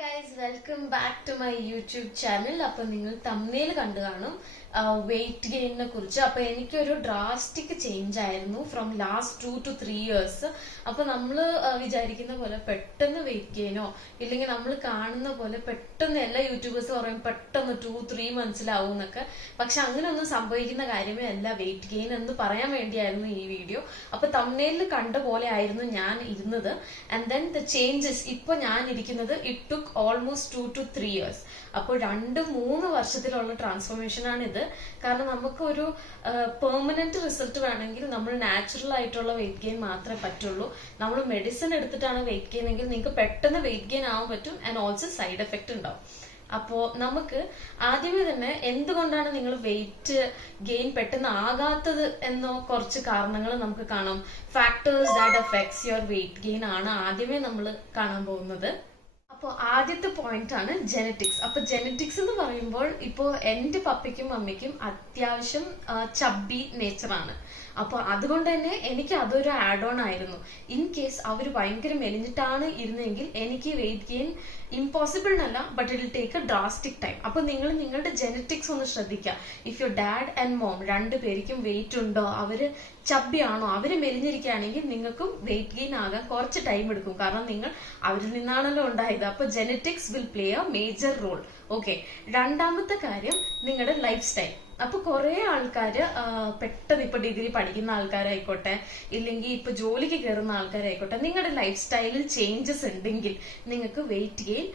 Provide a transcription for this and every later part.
Guys welcome back to my YouTube channel. അപ്പൊ നിങ്ങൾ തമ്മിൽ കണ്ടു കാണും വെയിറ്റ് ഗെയിനിനെ കുറിച്ച്. അപ്പൊ എനിക്കൊരു ഡ്രാസ്റ്റിക് ചേഞ്ച് ആയിരുന്നു ഫ്രം ലാസ്റ്റ് 2 to 3 years. അപ്പൊ നമ്മള് വിചാരിക്കുന്ന പോലെ പെട്ടെന്ന് വെയിറ്റ് ഗെയിനോ ഇല്ലെങ്കിൽ നമ്മൾ കാണുന്ന പോലെ പെട്ടെന്ന് എല്ലാ യൂട്യൂബേഴ്സ് പറയും പെട്ടെന്ന് 2-3 monthsലാവും എന്നൊക്കെ. പക്ഷെ അങ്ങനെ ഒന്നും സംഭവിക്കുന്ന കാര്യമേ അല്ല വെയിറ്റ് ഗെയിൻ എന്ന് പറയാൻ വേണ്ടിയായിരുന്നു ഈ വീഡിയോ. അപ്പൊ തമ്മിലിൽ കണ്ട പോലെ ആയിരുന്നു ഞാൻ ഇരുന്നത്. ആൻഡ് ദെൻ ദ ചേഞ്ചസ് ഇപ്പൊ ഞാൻ ഇരിക്കുന്നത് it took almost 2 to 3 years. അപ്പോൾ 2-3 വർഷത്തിലുള്ള ട്രാൻസ്ഫോർമേഷൻ ആണ് ഇത്. കാരണം നമുക്ക് ഒരു പെർമനന്റ് റിസൾട്ട് വേണമെങ്കിൽ നമ്മൾ നാച്ചുറൽ ആയിട്ടുള്ള വെയിറ്റ് ഗെയിൻ മാത്രമേ പറ്റുള്ളൂ. നമ്മൾ മെഡിസിൻ എടുത്തിട്ടാണ് വെയിറ്റ് ഗെയിൻ എങ്കിൽ നിങ്ങൾക്ക് പെട്ടെന്ന് വെയിറ്റ് ഗെയിൻ ആവാൻ പറ്റും ആൻഡ് ഓൾസോ സൈഡ് എഫക്ട് ഉണ്ടാവും. അപ്പോ നമുക്ക് ആദ്യമേ തന്നെ എന്തുകൊണ്ടാണ് നിങ്ങൾ വെയിറ്റ് ഗെയിൻ പെട്ടെന്ന് ആകാത്തത് എന്നോ കുറച്ച് കാരണങ്ങൾ നമുക്ക് കാണാം. Factors that affects your weight gain ആണ് ആദ്യമേ നമ്മൾ കാണാൻ പോകുന്നത്. അപ്പോൾ ആദ്യത്തെ പോയിന്റ് ആണ് ജെനറ്റിക്സ്. അപ്പൊ ജെനറ്റിക്സ് എന്ന് പറയുമ്പോൾ ഇപ്പോൾ എന്റെ പപ്പയ്ക്കും മമ്മിക്കും അത്യാവശ്യം ചബ്ബി നേച്ചറാണ്. അപ്പൊ അതുകൊണ്ട് തന്നെ എനിക്ക് അതൊരു ആഡ് ഓൺ ആയിരുന്നു. ഇൻ കേസ് അവർ ഭയങ്കര മെലിഞ്ഞിട്ടാണ് ഇരുന്നെങ്കിൽ എനിക്ക് വെയിറ്റ് ഗെയിൻ ഇമ്പോസിബിൾ എന്നല്ല, but it will take A drastic time. അപ്പൊ നിങ്ങൾ നിങ്ങളുടെ ജെനറ്റിക്സ് ഒന്ന് ശ്രദ്ധിക്കുക. If your dad and mom രണ്ടുപേർക്കും വെയിറ്റ് ഉണ്ടോ, അവര് ചബ്ബി ആണോ, അവര് മെലിഞ്ഞിരിക്കുകയാണെങ്കിൽ നിങ്ങൾക്കും വെയിറ്റ് ഗെയിൻ ആകാൻ കുറച്ച് ടൈം എടുക്കും. കാരണം നിങ്ങൾ അവരിൽ നിന്നാണല്ലോ ഉണ്ടായത്. അപ്പൊ genetics will play a major role. Okay, രണ്ടാമത്തെ കാര്യം നിങ്ങളുടെ ലൈഫ് സ്റ്റൈൽ. അപ്പൊ കുറെ ആൾക്കാര് പെട്ടെന്ന് ഇപ്പൊ ഡിഗ്രി പഠിക്കുന്ന ആൾക്കാരായിക്കോട്ടെ ഇല്ലെങ്കിൽ ഇപ്പൊ ജോലിക്ക് കയറുന്ന ആൾക്കാരായിക്കോട്ടെ, നിങ്ങളുടെ ലൈഫ് സ്റ്റൈലിൽ ചേഞ്ചസ് ഉണ്ടെങ്കിൽ നിങ്ങൾക്ക് വെയിറ്റ് ഗെയിൻ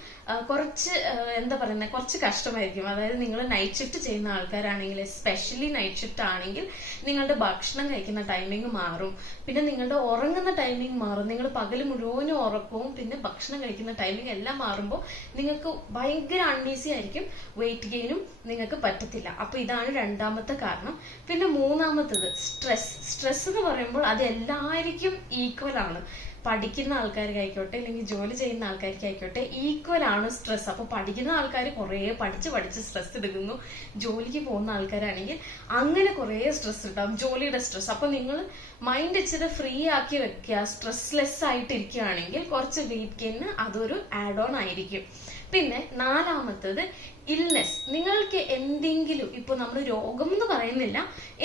കുറച്ച് എന്താ പറയുന്നത് കുറച്ച് കഷ്ടമായിരിക്കും. അതായത് നിങ്ങൾ നൈറ്റ് ഷിഫ്റ്റ് ചെയ്യുന്ന ആൾക്കാരാണെങ്കിൽ, എസ്പെഷ്യലി നൈറ്റ് ഷിഫ്റ്റ് ആണെങ്കിൽ നിങ്ങളുടെ ഭക്ഷണം കഴിക്കുന്ന ടൈമിങ് മാറും, പിന്നെ നിങ്ങളുടെ ഉറങ്ങുന്ന ടൈമിങ് മാറും. നിങ്ങൾ പകൽ മുഴുവനും ഉറക്കവും പിന്നെ ഭക്ഷണം കഴിക്കുന്ന ടൈമിങ് എല്ലാം മാറുമ്പോൾ നിങ്ങൾക്ക് ഭയങ്കര അൺഈസി ആയിരിക്കും, വെയിറ്റ് ഗെയിനും നിങ്ങൾക്ക് പറ്റത്തില്ല. അപ്പൊ ഇതാണ് രണ്ടാമത്തെ കാരണം. പിന്നെ മൂന്നാമത്തത് സ്ട്രെസ് എന്ന് പറയുമ്പോൾ അത് എല്ലാവർക്കും ഈക്വൽ ആണ്. പഠിക്കുന്ന ആൾക്കാർക്കായിക്കോട്ടെ അല്ലെങ്കിൽ ജോലി ചെയ്യുന്ന ആൾക്കാർക്കായിക്കോട്ടെ ഈക്വൽ ആണ് സ്ട്രെസ്. അപ്പൊ പഠിക്കുന്ന ആൾക്കാർ കുറെ പഠിച്ച് സ്ട്രെസ് എടുക്കുന്നു. ജോലിക്ക് പോകുന്ന ആൾക്കാരാണെങ്കിൽ അങ്ങനെ കുറെ സ്ട്രെസ് ഉണ്ടാവും, ജോലിയുടെ സ്ട്രെസ്. അപ്പൊ നിങ്ങൾ മൈൻഡ് ഇച്ചിരി ഫ്രീ ആക്കി വെക്കുക, സ്ട്രെസ്ലെസ് ആയിട്ടിരിക്കുകയാണെങ്കിൽ കുറച്ച് വെയിറ്റ് ഗെയിന് അതൊരു ആഡ് ഓൺ ആയിരിക്കും. പിന്നെ നാലാമത്തത് ഇൽനെസ്. നിങ്ങൾക്ക് എന്തെങ്കിലും ഇപ്പൊ നമ്മൾ രോഗം എന്ന് പറയുന്നില്ല,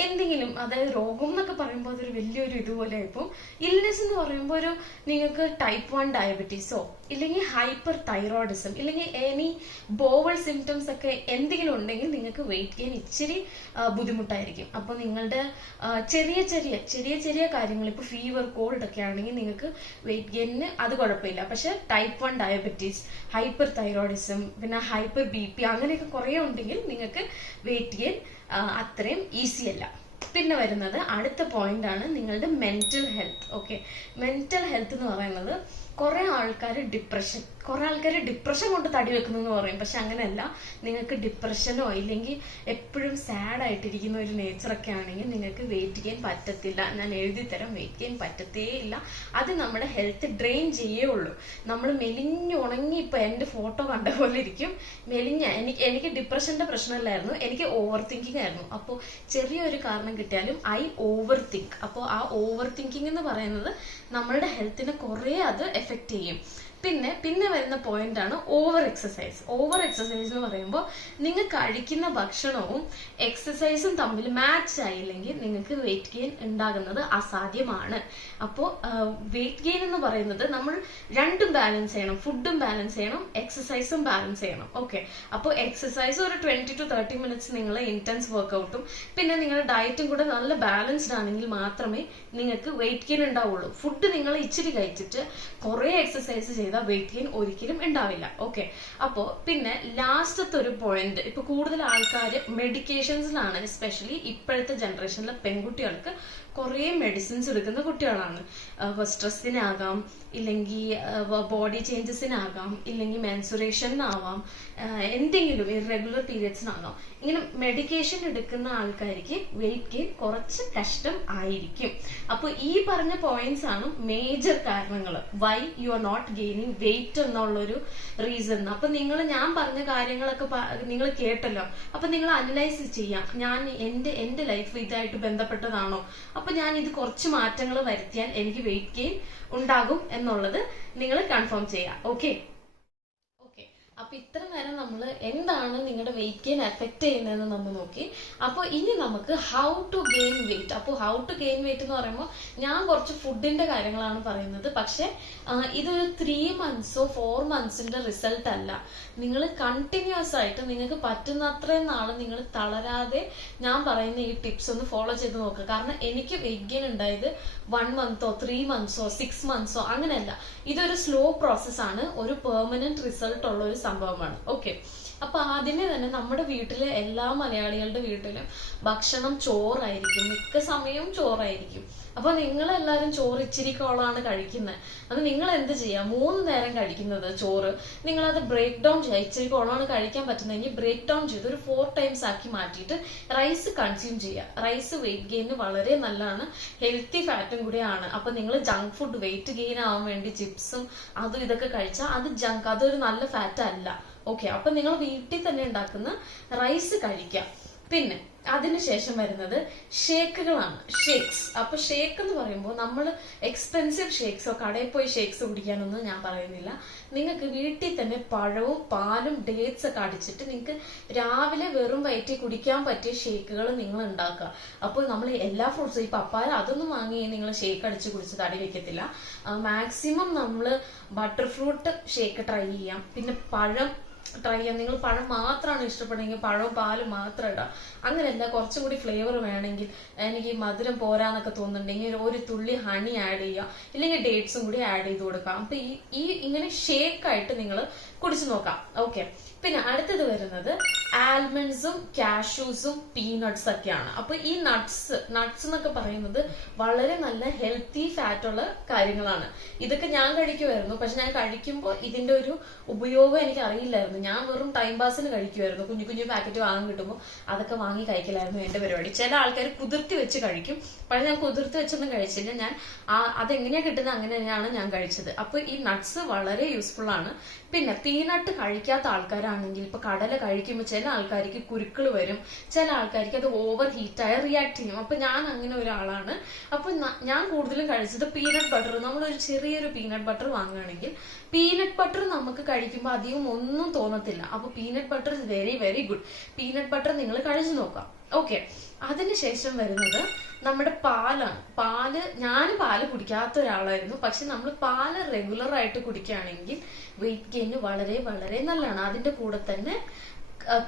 എന്തെങ്കിലും, അതായത് രോഗം എന്നൊക്കെ പറയുമ്പോൾ അതൊരു വലിയൊരു ഇതുപോലെ ഇപ്പം ഇൽനെസ് എന്ന് പറയുമ്പോൾ ഒരു നിങ്ങൾക്ക് type 1 ഡയബറ്റീസോ ഇല്ലെങ്കിൽ ഹൈപ്പർ തൈറോയിഡിസം ഇല്ലെങ്കിൽ എനി ബോവൽ സിംറ്റംസ് ഒക്കെ എന്തെങ്കിലും ഉണ്ടെങ്കിൽ നിങ്ങൾക്ക് വെയിറ്റ് ഗെയിൻ ഇച്ചിരി ബുദ്ധിമുട്ടായിരിക്കും. അപ്പൊ നിങ്ങളുടെ ചെറിയ ചെറിയ കാര്യങ്ങൾ ഇപ്പൊ ഫീവർ കോൾഡ് ഒക്കെ ആണെങ്കിൽ നിങ്ങൾക്ക് വെയിറ്റ് ഗെയിനിന് അത് കുഴപ്പമില്ല. പക്ഷെ type 1 ഡയബറ്റീസ്, ഹൈപ്പർ തൈറോയിഡിസം, പിന്നെ ഹൈപ്പർ BP അങ്ങനെയൊക്കെ കുറെ ഉണ്ടെങ്കിൽ നിങ്ങൾക്ക് വെയിറ്റ് ഗെയിൻ അത്രയും ഈസി അല്ല. പിന്നെ വരുന്നത് അടുത്ത പോയിന്റ് ആണ് നിങ്ങളുടെ mental health. Okay, mental health എന്ന് പറയുന്നത് കുറെ ആൾക്കാർ ഡിപ്രഷൻ കൊണ്ട് തടി വെക്കുന്നു എന്ന് പറയും. പക്ഷെ അങ്ങനെയല്ല. നിങ്ങൾക്ക് ഡിപ്രഷനോ ഇല്ലെങ്കിൽ എപ്പോഴും സാഡ് ആയിട്ടിരിക്കുന്ന ഒരു നേച്ചറൊക്കെ ആണെങ്കിൽ നിങ്ങൾക്ക് വെയിറ്റ് ഗെയിൻ പറ്റത്തില്ല. ഞാൻ എഴുതി തരാം, വെയിറ്റ് ഗെയിൻ പറ്റത്തേ ഇല്ല. അത് നമ്മുടെ ഹെൽത്ത് ഡ്രെയിൻ ചെയ്യേ ഉള്ളൂ. നമ്മൾ മെലിഞ്ഞുണങ്ങി ഇപ്പൊ എന്റെ ഫോട്ടോ കണ്ട പോലെ ഇരിക്കും. എനിക്ക് ഡിപ്രഷന്റെ പ്രശ്നമില്ലായിരുന്നു, എനിക്ക് ഓവർ തിങ്കിങ് ആയിരുന്നു. അപ്പോൾ ചെറിയൊരു കാരണം കിട്ടിയാലും ഐ ഓവർ തിങ്ക്. അപ്പോൾ ആ ഓവർ തിങ്കിങ് എന്ന് പറയുന്നത് നമ്മളുടെ ഹെൽത്തിനെ കുറെ അത് എഫക്ട് ചെയ്യും. പിന്നെ വരുന്ന പോയിന്റ് ആണ് ഓവർ എക്സസൈസ്. ഓവർ എക്സസൈസ് എന്ന് പറയുമ്പോൾ നിങ്ങൾ കഴിക്കുന്ന ഭക്ഷണവും എക്സസൈസും തമ്മിൽ മാച്ച് ആയില്ലെങ്കിൽ നിങ്ങൾക്ക് വെയിറ്റ് ഗെയിൻ ഉണ്ടാകുന്നത് അസാധ്യമാണ്. അപ്പോൾ വെയിറ്റ് ഗെയിൻ എന്ന് പറയുന്നത് നമ്മൾ രണ്ടും ബാലൻസ് ചെയ്യണം, ഫുഡും ബാലൻസ് ചെയ്യണം, എക്സസൈസും ബാലൻസ് ചെയ്യണം. ഓക്കെ, അപ്പോൾ എക്സസൈസ് ഒരു 20 to 30 minutes നിങ്ങൾ ഇന്റൻസ് വർക്ക്ഔട്ടും പിന്നെ നിങ്ങളുടെ ഡയറ്റും കൂടെ നല്ല ബാലൻസ്ഡ് ആണെങ്കിൽ മാത്രമേ നിങ്ങൾക്ക് വെയിറ്റ് ഗെയിൻ ഉണ്ടാവുള്ളൂ. ഫുഡ് നിങ്ങൾ ഇച്ചിരി കഴിച്ചിട്ട് കുറെ എക്സസൈസ് ചെയ്താൽ വെയിറ്റ് ഗെയിൻ ഒരിക്കലും ഉണ്ടാവില്ല. ഓക്കെ, അപ്പോ പിന്നെ ലാസ്റ്റത്തെ ഒരു പോയിന്റ്, ഇപ്പൊ കൂടുതൽ ആൾക്കാർ മെഡിക്കേഷൻസിലാണ്, എസ്പെഷ്യലി ഇപ്പോഴത്തെ ജനറേഷനിലെ പെൺകുട്ടികൾക്ക് കുറെ മെഡിസിൻസ് എടുക്കുന്ന കുട്ടികളാണ്. സ്ട്രെസ്സിനാകാം, ഇല്ലെങ്കിൽ ബോഡി ചേഞ്ചസിനാകാം, ഇല്ലെങ്കിൽ മെൻസുറേഷനാവാം, എന്തെങ്കിലും ഇറഗുലർ പീരിയഡ്സിനാകാം. ഇങ്ങനെ മെഡിക്കേഷൻ എടുക്കുന്ന ആൾക്കാർക്ക് വെയിറ്റ് ഗെയിൻ കുറച്ച് കഷ്ടം ആയിരിക്കും. അപ്പൊ ഈ പറഞ്ഞ പോയിന്റ്സ് ആണ് മേജർ കാരണങ്ങൾ why you are not gaining weight എന്നുള്ളൊരു റീസൺ. അപ്പൊ ഞാൻ പറഞ്ഞ കാര്യങ്ങളൊക്കെ നിങ്ങൾ കേട്ടല്ലോ. അപ്പൊ നിങ്ങൾ അനലൈസ് ചെയ്യാം, ഞാൻ എന്റെ ലൈഫ് ഇതായിട്ട് ബന്ധപ്പെട്ടതാണോ, അപ്പൊ ഞാൻ ഇത് കുറച്ച് മാറ്റങ്ങൾ വരുത്തിയാൽ എനിക്ക് വെയിറ്റ് ഗെയിൻ ഉണ്ടാകും എന്നുള്ളത് നിങ്ങൾ കൺഫേം ചെയ്യാം. ഓക്കെ. അപ്പൊ ഇത്ര നേരം നമ്മൾ എന്താണ് നിങ്ങളുടെ വെയിറ്റ് ഗെയിൻ എഫക്ട് ചെയ്യുന്നതെന്ന് നമ്മൾ നോക്കി. അപ്പോൾ ഇനി നമുക്ക് ഹൗ ടു ഗെയിൻ വെയിറ്റ്. അപ്പോൾ ഹൗ ടു ഗെയിൻ വെയിറ്റ് എന്ന് പറയുമ്പോൾ ഞാൻ കുറച്ച് ഫുഡിന്റെ കാര്യങ്ങളാണ് പറയുന്നത്. പക്ഷെ ഇതൊരു 3 monthsോ 4 monthsന്റെ റിസൾട്ട് അല്ല. നിങ്ങൾ കണ്ടിന്യൂസ് ആയിട്ട് നിങ്ങൾക്ക് പറ്റുന്ന അത്രയും നാള് നിങ്ങൾ തളരാതെ ഞാൻ പറയുന്ന ഈ ടിപ്സ് ഒന്ന് ഫോളോ ചെയ്ത് നോക്കുക. കാരണം എനിക്ക് വെയിറ്റ് ഗെയിൻ ഉണ്ടായത് 1 monthോ 3 monthsോ 6 monthsോ അങ്ങനെയല്ല. ഇതൊരു സ്ലോ പ്രോസസ് ആണ്. ഒരു പെർമനന്റ് റിസൾട്ട് ഉള്ള ഒരു സംഭവമാണ്. ഓക്കെ, അപ്പൊ ആദ്യമേ തന്നെ നമ്മുടെ വീട്ടിലെ എല്ലാ മലയാളികളുടെ വീട്ടിലും ഭക്ഷണം ചോറായിരിക്കും, മിക്ക സമയവും ചോറായിരിക്കും. അപ്പൊ നിങ്ങളെല്ലാരും ചോറ് ഇച്ചിരിക്കോളാണ് കഴിക്കുന്നത്. അത് നിങ്ങൾ എന്ത് ചെയ്യാം, 3 നേരം കഴിക്കുന്നത് ചോറ് നിങ്ങളത് ബ്രേക്ക് ഡൗൺ ചെയ്യുക. ഇച്ചിരിക്കോളാണ് കഴിക്കാൻ പറ്റുന്നതെങ്കിൽ ബ്രേക്ക് ഡൗൺ ചെയ്ത് ഒരു 4 times ആക്കി മാറ്റിയിട്ട് റൈസ് കൺസ്യൂം ചെയ്യുക. റൈസ് വെയിറ്റ് ഗെയിന് വളരെ നല്ലതാണ്, ഹെൽത്തി ഫാറ്റും കൂടിയാണ്. അപ്പൊ നിങ്ങൾ ജങ്ക് ഫുഡ് വെയിറ്റ് ഗെയിൻ ആവാൻ വേണ്ടി ചിപ്സും അതും ഇതൊക്കെ കഴിച്ചാൽ അത് ജങ്ക്, അതൊരു നല്ല ഫാറ്റ് അല്ല. ഓക്കെ, അപ്പൊ നിങ്ങൾ വീട്ടിൽ തന്നെ ഉണ്ടാക്കുന്ന റൈസ് കഴിക്കാം. പിന്നെ അതിനുശേഷം വരുന്നത് ഷേക്കുകളാണ്, ഷേക്സ്. അപ്പൊ ഷേക്ക് എന്ന് പറയുമ്പോൾ നമ്മൾ എക്സ്പെൻസീവ് ഷേക്സോ കടയിൽ പോയി ഷേക്സ് കുടിക്കാനൊന്നും ഞാൻ പറയുന്നില്ല. നിങ്ങൾക്ക് വീട്ടിൽ തന്നെ പഴവും പാലും ഡേറ്റ്സ് ഒക്കെ അടിച്ചിട്ട് നിങ്ങൾക്ക് രാവിലെ വെറും വയറ്റിൽ കുടിക്കാൻ പറ്റിയ ഷേക്കുകൾ നിങ്ങൾ ഉണ്ടാക്കുക. അപ്പോൾ നമ്മൾ എല്ലാ ഫ്രൂട്ട്സും, ഈ പപ്പായ അതൊന്നും വാങ്ങി നിങ്ങൾ ഷേക്ക് അടിച്ച് കുടിച്ച് തടി വെക്കത്തില്ല. മാക്സിമം നമ്മൾ ബട്ടർ ഫ്രൂട്ട് ഷേക്ക് ട്രൈ ചെയ്യാം. പിന്നെ പഴം ട്രൈ ചെയ്യാം. നിങ്ങൾ പഴം മാത്രമാണ് ഇഷ്ടപ്പെടുന്നെങ്കിൽ പഴവും പാലും മാത്രം ഇടാം. അങ്ങനെയല്ല, കുറച്ചും കൂടി ഫ്ലേവർ വേണമെങ്കിൽ, എനിക്ക് മധുരം പോരാന്നൊക്കെ തോന്നുന്നുണ്ടെങ്കിൽ ഒരു തുള്ളി ഹണി ആഡ് ചെയ്യാം, ഇല്ലെങ്കിൽ ഡേറ്റ്സും കൂടി ആഡ് ചെയ്ത് കൊടുക്കാം. അപ്പൊ ഈ ഇങ്ങനെ ഷേക്ക് ആയിട്ട് നിങ്ങൾ കുടിച്ചു നോക്കാം. ഓക്കെ, പിന്നെ അടുത്തത് വരുന്നത് ആൽമണ്ട്സും കാഷ്യൂസും പീനട്ട്സ് ഒക്കെയാണ്. അപ്പൊ ഈ നട്ട്സ് എന്നൊക്കെ പറയുന്നത് വളരെ നല്ല ഹെൽത്തി ഫാറ്റ് ഉള്ള കാര്യങ്ങളാണ്. ഇതൊക്കെ ഞാൻ കഴിക്കുമായിരുന്നു, പക്ഷെ ഞാൻ കഴിക്കുമ്പോൾ ഇതിന്റെ ഒരു ഉപയോഗം എനിക്ക് അറിയില്ലായിരുന്നു. ഞാൻ വെറും ടൈം പാസിന് കഴിക്കുമായിരുന്നു. കുഞ്ഞു കുഞ്ഞു പാക്കറ്റ് വാങ്ങാൻ കിട്ടുമ്പോൾ അതൊക്കെ വാങ്ങി കഴിക്കലായിരുന്നു എന്റെ പരിപാടി. ചില ആൾക്കാർ കുതിർത്തി വെച്ച് കഴിക്കും, പക്ഷെ ഞാൻ കുതിർത്തി വെച്ചൊന്നും കഴിച്ചില്ല. ഞാൻ അതെങ്ങനെയാ കിട്ടുന്നത് അങ്ങനെ തന്നെയാണ് ഞാൻ കഴിച്ചത്. അപ്പൊ ഈ നട്ട്സ് വളരെ യൂസ്ഫുൾ ആണ്. പിന്നെ പീനട്ട് കഴിക്കാത്ത ആൾക്കാരാണെങ്കിൽ, ഇപ്പൊ കടല കഴിക്കുമ്പോൾ ചില ആൾക്കാർക്ക് കുരുക്കൾ വരും, ചില ആൾക്കാർക്ക് അത് ഓവർ ഹീറ്റായി റിയാക്ട് ചെയ്യും. അപ്പൊ ഞാൻ അങ്ങനെ ഒരാളാണ്. അപ്പൊ ഞാൻ കൂടുതലും കഴിച്ചത് പീനട്ട് ബട്ടർ. നമ്മളൊരു ചെറിയൊരു പീനട്ട് ബട്ടർ വാങ്ങുകയാണെങ്കിൽ പീനട്ട് ബട്ടർ നമുക്ക് കഴിക്കുമ്പോൾ അധികം ഒന്നും തോന്നത്തില്ല. അപ്പൊ peanut butter is very very good. Peanut butter നിങ്ങൾ കഴിച്ചു നോക്കാം. ഓക്കെ, അതിനുശേഷം വരുന്നത് നമ്മുടെ പാലാണ്. ഞാൻ പാല് കുടിക്കാത്ത ഒരാളായിരുന്നു, പക്ഷെ നമ്മൾ പാല് റെഗുലർ ആയിട്ട് കുടിക്കുകയാണെങ്കിൽ വെയിറ്റ് ഗെയിന് വളരെ വളരെ നല്ലതാണ്. അതിന്റെ കൂടെ തന്നെ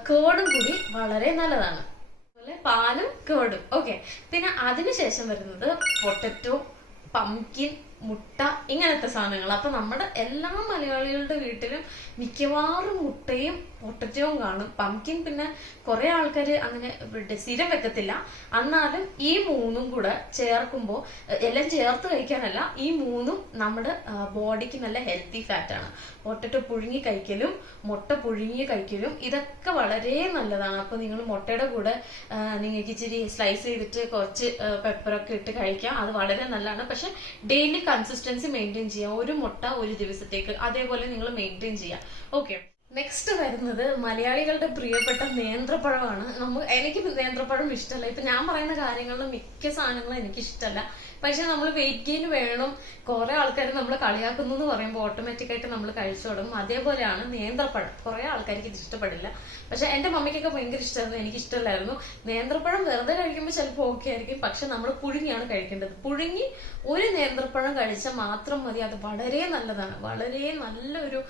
കേടും കൂടി വളരെ നല്ലതാണ്. അതുപോലെ പാലും കേടും. ഓക്കെ, പിന്നെ അതിനുശേഷം വരുന്നത് പൊട്ടറ്റോ, പംകിൻ, മുട്ട, ഇങ്ങനത്തെ സാധനങ്ങൾ. അപ്പൊ നമ്മുടെ എല്ലാ മലയാളികളുടെ വീട്ടിലും മിക്കവാറും മുട്ടയും പൊട്ടറ്റവും കാണും. പംകിൻ പിന്നെ കുറെ ആൾക്കാര് അങ്ങനെ സ്ഥിരം വെക്കത്തില്ല. എന്നാലും ഈ 3ഉം കൂടെ ചേർക്കുമ്പോൾ, എല്ലാം ചേർത്ത് കഴിക്കാനല്ല, ഈ 3ഉം നമ്മുടെ ബോഡിക്ക് നല്ല ഹെൽത്തി ഫാറ്റ് ആണ്. പൊട്ടറ്റോ പുഴുങ്ങി കഴിക്കലും മുട്ട പുഴുങ്ങി കഴിക്കലും ഇതൊക്കെ വളരെ നല്ലതാണ്. അപ്പൊ നിങ്ങൾ മുട്ടയുടെ കൂടെ നിങ്ങൾക്ക് ഇച്ചിരി സ്ലൈസ് ചെയ്തിട്ട് കുറച്ച് പെപ്പറൊക്കെ ഇട്ട് കഴിക്കാം, അത് വളരെ നല്ലതാണ്. പക്ഷെ ഡെയിലി കൺസിസ്റ്റൻസി മെയിൻറ്റെയിൻ ചെയ്യാം. ഒരു മുട്ട ഒരു ദിവസത്തേക്ക് അതേപോലെ നിങ്ങൾ മെയിൻറ്റെയിൻ ചെയ്യാം. ഓക്കെ, നെക്സ്റ്റ് വരുന്നത് മലയാളികളുടെ പ്രിയപ്പെട്ട നേന്ത്രപ്പഴമാണ്. എനിക്ക് നേന്ത്രപ്പഴം ഇഷ്ടമല്ല. ഇപ്പൊ ഞാൻ പറയുന്ന കാര്യങ്ങളിൽ മിക്ക സാധനങ്ങളും എനിക്ക് ഇഷ്ടമല്ല. പക്ഷെ നമ്മൾ വെയിറ്റ് ഗെയിൻ വേണം, കുറെ ആൾക്കാർ നമ്മൾ കളിയാക്കുന്നു എന്ന് പറയുമ്പോൾ ഓട്ടോമാറ്റിക് ആയിട്ട് നമ്മൾ കഴിച്ചു തുടങ്ങും. അതേപോലെയാണ് നേന്ത്രപ്പഴം. കുറെ ആൾക്കാർക്ക് ഇത് ഇഷ്ടപ്പെടില്ല, പക്ഷെ എന്റെ മമ്മിക്കൊക്കെ ഭയങ്കര ഇഷ്ടമായിരുന്നു, എനിക്ക് ഇഷ്ടമല്ലായിരുന്നു. നേന്ത്രപ്പഴം വെറുതെ കഴിക്കുമ്പോൾ ചിലപ്പോൾ ഓക്കെ ആയിരിക്കും, പക്ഷെ നമ്മൾ പുഴുങ്ങിയാണ് കഴിക്കേണ്ടത്. പുഴുങ്ങി ഒരു നേന്ത്രപ്പഴം കഴിച്ചാൽ മാത്രം മതി. അത് വളരെ നല്ലതാണ്, വളരെ നല്ലൊരു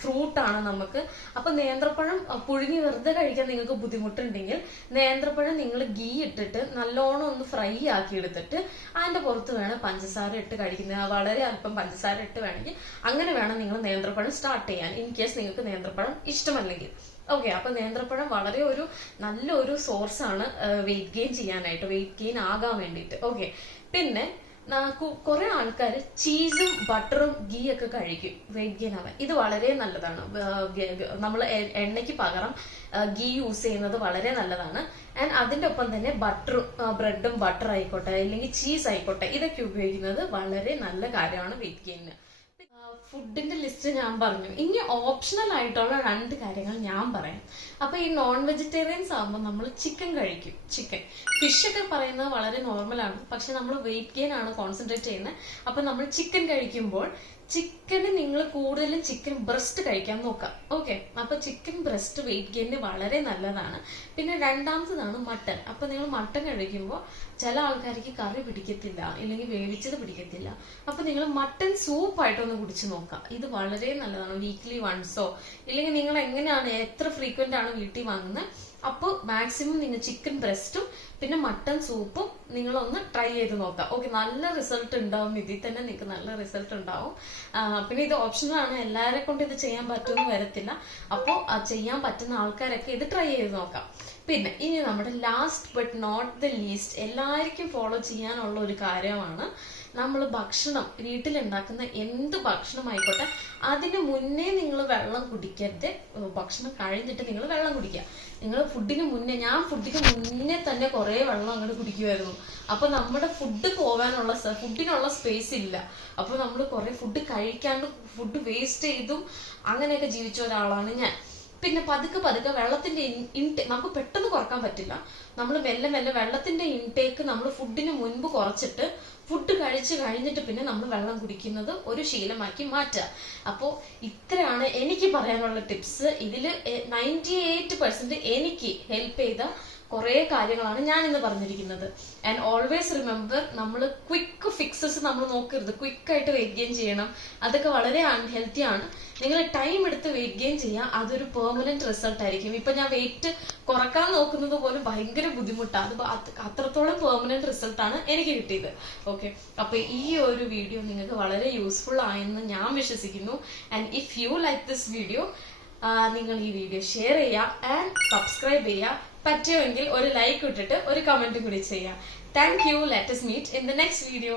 ഫ്രൂട്ടാണ് നമുക്ക്. അപ്പൊ നേന്ത്രപ്പഴം പുഴുങ്ങി വെറുതെ കഴിക്കാൻ നിങ്ങൾക്ക് ബുദ്ധിമുട്ടുണ്ടെങ്കിൽ നേന്ത്രപ്പഴം നിങ്ങൾ ഗീ ഇട്ടിട്ട് നല്ലോണം ഒന്ന് ഫ്രൈ ആക്കി എടുത്തിട്ട് അതിന്റെ പുറത്ത് വേണം പഞ്ചസാര ഇട്ട് കഴിക്കുന്നത്. വളരെ അല്പം പഞ്ചസാര ഇട്ട് വേണമെങ്കിൽ അങ്ങനെ വേണം നിങ്ങൾ നേന്ത്രപ്പഴം സ്റ്റാർട്ട് ചെയ്യാൻ, ഇൻ കേസ് നിങ്ങൾക്ക് നേന്ത്രപ്പഴം ഇഷ്ടമല്ലെങ്കിൽ. ഓക്കെ, അപ്പൊ നേന്ത്രപ്പഴം വളരെ ഒരു നല്ലൊരു സോഴ്സ് ആണ് വെയിറ്റ് ഗെയിൻ ചെയ്യാനായിട്ട്, വെയിറ്റ് ഗെയിൻ ആകാൻ വേണ്ടിയിട്ട്. ഓക്കെ, പിന്നെ കുറെ ആൾക്കാർ ചീസും ബട്ടറും ഗീ ഒക്കെ കഴിക്കും വെയിറ്റ് ഗെയിൻ ആവാൻ. ഇത് വളരെ നല്ലതാണ്. നമ്മൾ എണ്ണയ്ക്ക് പകരം ഗീ യൂസ് ചെയ്യുന്നത് വളരെ നല്ലതാണ്. ആൻഡ് അതിന്റെ ഒപ്പം തന്നെ ബ്രെഡും ബട്ടർ ആയിക്കോട്ടെ അല്ലെങ്കിൽ ചീസ് ആയിക്കോട്ടെ, ഇതൊക്കെ ഉപയോഗിക്കുന്നത് വളരെ നല്ല കാര്യമാണ് വെയിറ്റ് ഗെയിനിന്. ഫുഡിന്റെ ലിസ്റ്റ് ഞാൻ പറഞ്ഞു. ഇനി ഓപ്ഷണൽ ആയിട്ടുള്ള 2 കാര്യങ്ങൾ ഞാൻ പറയാം. അപ്പൊ ഈ നോൺ വെജിറ്റേറിയൻസ് ആകുമ്പോൾ നമ്മൾ ചിക്കൻ കഴിക്കും. ഫിഷ് ഒക്കെ പറയുന്നത് വളരെ നോർമലാണ്, പക്ഷെ നമ്മൾ വെയിറ്റ് ഗെയിൻ ആണ് കോൺസെൻട്രേറ്റ് ചെയ്യുന്നത്. അപ്പൊ നമ്മൾ ചിക്കൻ കഴിക്കുമ്പോൾ ചിക്കന് നിങ്ങൾ കൂടുതലും ചിക്കൻ ബ്രസ്റ്റ് കഴിക്കാൻ നോക്കാം. ഓക്കെ, അപ്പൊ ചിക്കൻ ബ്രസ്റ്റ് വെയിറ്റ് ഗെയിന് വളരെ നല്ലതാണ്. പിന്നെ രണ്ടാമത്തതാണ് മട്ടൺ. അപ്പൊ നിങ്ങൾ മട്ടൺ കഴിക്കുമ്പോൾ ചില ആൾക്കാർക്ക് കറി പിടിക്കത്തില്ല, ഇല്ലെങ്കിൽ വേവിച്ചത് പിടിക്കത്തില്ല. അപ്പൊ നിങ്ങൾ മട്ടൺ സൂപ്പായിട്ടൊന്ന് കുടിച്ചു നോക്കാം. ഇത് വളരെ നല്ലതാണ്. വീക്ക്ലി വൺസോ ഇല്ലെങ്കിൽ നിങ്ങൾ എങ്ങനെയാണ് എത്ര ഫ്രീക്വന്റ് ആണ് വീട്ടിൽ വാങ്ങുന്നത്, അപ്പോൾ മാക്സിമം നിങ്ങൾ ചിക്കൻ ബ്രസ്റ്റും പിന്നെ മട്ടൺ സൂപ്പും നിങ്ങളൊന്ന് ട്രൈ ചെയ്ത് നോക്കാം. ഓക്കെ, നല്ല റിസൾട്ട് ഉണ്ടാവും. ഇതിൽ തന്നെ നിങ്ങൾക്ക് നല്ല റിസൾട്ട് ഉണ്ടാവും. പിന്നെ ഇത് ഓപ്ഷനാണ്, എല്ലാവരെ കൊണ്ട് ഇത് ചെയ്യാൻ പറ്റുമെന്ന് വരത്തില്ല. അപ്പോൾ ചെയ്യാൻ പറ്റുന്ന ആൾക്കാരൊക്കെ ഇത് ട്രൈ ചെയ്ത് നോക്കാം. പിന്നെ ഇനി നമ്മുടെ last but not the least എല്ലാവർക്കും ഫോളോ ചെയ്യാനുള്ള ഒരു കാര്യമാണ്, നമ്മൾ ഭക്ഷണം വീട്ടിലുണ്ടാക്കുന്ന എന്ത് ഭക്ഷണമായിക്കോട്ടെ അതിന് മുന്നേ നിങ്ങൾ വെള്ളം കുടിക്കരുത്. ഭക്ഷണം കഴിഞ്ഞിട്ട് നിങ്ങൾ വെള്ളം കുടിക്കുക. നിങ്ങൾ ഫുഡിന് മുന്നേ, ഞാൻ ഫുഡിന് മുന്നേ തന്നെ കുറെ വെള്ളം അങ്ങോട്ട് കുടിക്കുമായിരുന്നു. അപ്പൊ നമ്മുടെ ഫുഡിനുള്ള സ്പേസ് ഇല്ല. അപ്പൊ നമ്മൾ കുറെ ഫുഡ് കഴിക്കാണ്ട് ഫുഡ് വേസ്റ്റ് ചെയ്തും അങ്ങനെയൊക്കെ ജീവിച്ച ഒരാളാണ് ഞാൻ. പിന്നെ പതുക്കെ വെള്ളത്തിന്റെ നമുക്ക് പെട്ടെന്ന് കുറക്കാൻ പറ്റില്ല. നമ്മൾ മെല്ലെ വെള്ളത്തിന്റെ ഇൻടേക്ക് നമ്മൾ ഫുഡിന് മുൻപ് കുറച്ചിട്ട് ഫുഡ് കഴിച്ചു കഴിഞ്ഞിട്ട് പിന്നെ നമ്മൾ വെള്ളം കുടിക്കുന്നത് ഒരു ശീലമാക്കി മാറ്റുക. അപ്പോൾ ഇത്രയാണ് എനിക്ക് പറയാനുള്ള ടിപ്സ്. ഇതിൽ 98% എനിക്ക് ഹെൽപ്പ് ചെയ്ത കുറെ കാര്യങ്ങളാണ് ഞാൻ ഇന്ന് പറഞ്ഞിരിക്കുന്നത്. ആൻഡ് ഓൾവേസ് റിമെമ്പർ, നമ്മൾ ക്വിക്ക് ഫിക്സസ് നമ്മൾ നോക്കരുത്. ക്വിക്കായിട്ട് വെയിറ്റ് ഗെയിൻ ചെയ്യണം, അതൊക്കെ വളരെ അൺഹെൽത്തി ആണ്. നിങ്ങൾ ടൈം എടുത്ത് വെയിറ്റ് ഗെയിൻ ചെയ്യുക, അതൊരു പെർമനന്റ് റിസൾട്ട് ആയിരിക്കും. ഇപ്പൊ ഞാൻ വെയിറ്റ് കുറക്കാൻ നോക്കുന്നത് പോലും ഭയങ്കര ബുദ്ധിമുട്ടാണ്. അത് അത്രത്തോളം പെർമനന്റ് റിസൾട്ട് ആണ് എനിക്ക് കിട്ടിയത്. ഓക്കെ, അപ്പൊ ഈ ഒരു വീഡിയോ നിങ്ങൾക്ക് വളരെ യൂസ്ഫുൾ ആയെന്ന് ഞാൻ വിശ്വസിക്കുന്നു. And if you like this video, നിങ്ങൾ ഈ വീഡിയോ ഷെയർ ചെയ്യുക ആൻഡ് സബ്സ്ക്രൈബ് ചെയ്യുക. പറ്റുമെങ്കിൽ ഒരു ലൈക്ക് ഇട്ടിട്ട് ഒരു കമന്റും കൂടി ചെയ്യാം. Thank you. Let us meet in the next video.